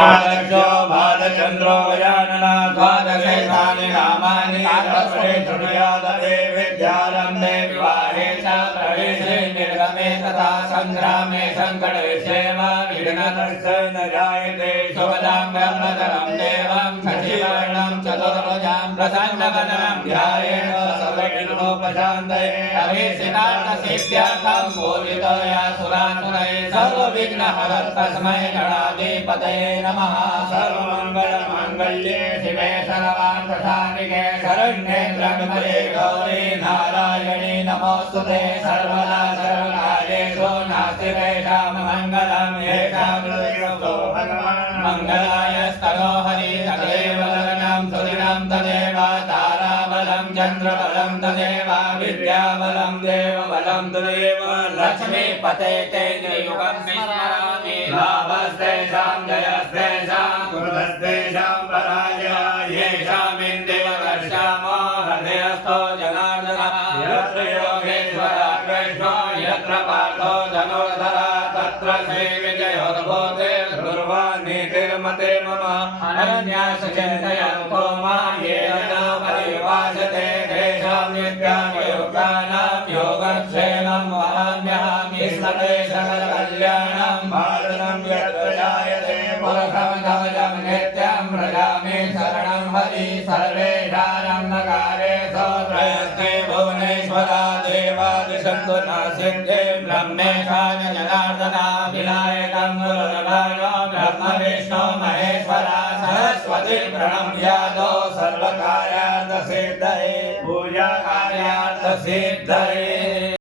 बालचो बालचंद्रो गजानना द्वादशैतानि नामानि तस्मै तृतीयादवे विद्यारम्भे विवाहे च प्रवेशे निर्गमे तथा संग्रामे संकटविषये वा विघ्नस्तस्य न जायते शुभदां ब्रह्मचरं देवं शशिवर्णं चतुर्भुजां प्रसन्नवदनं ध्यायेत् सर्वविघ्नोपशान्तये अभीष्टार्थसिद्ध्यर्थं पूजितया सुरासुरैः सर्वविघ्नहरं तस्मै गणाधिपतये नमः। सर्वमङ्गलमाङ्गल्ये शिवे सर्वार्थसाधिके शरण्ये त्र्यम्बके गौरी नारायणी नमोस्तुते सर्वदा सर्वकार्येषु नास्ति तेषां मङ्गलं येषां हृदयो भगवान् मङ्गलायस्तनो हरि तदेव लग्नं सुदिनं तदेव ताराबलं चन्द्रबलं तदेव विद्याबलं देवबलं तदेव लक्ष्मीपते तेन युगं स्मरामि लाभस्तेषां जयस्तेषां कुर्वस्तेषां पराजय येषामिन्देववर्षामो हृदयस्थो जनार्दनः यत्र योगेश्वरः कृष्णो यत्र पार्थो धनुर्धरः तत्र श्रीविजयोद्भूते ध्रुवानीतिर्मते मम अनन्यास चिन्तयन्तो मां येन परिभाषते तेषां नित्यानुयोगानां योगक्षेमं वहाम्यहम् ईश्वरे सकलकल्याणं भारतं यत्र जायते पुरुषमजं नित्यं व्रजामि शरणं हरि सर्वेषां नकारेषु त्रयस्ते भुवनेश्वरा देवादिशन्तु नासिद्धे ब्रह्मेशान जनार्दना विनायकं गुरुर्भानो ब्रह्म विष्णु महेश्वरा सरस्वती प्रणम्यादो सर्वकार्यार्थसिद्धये पूजाकार्यार्थसिद्धये।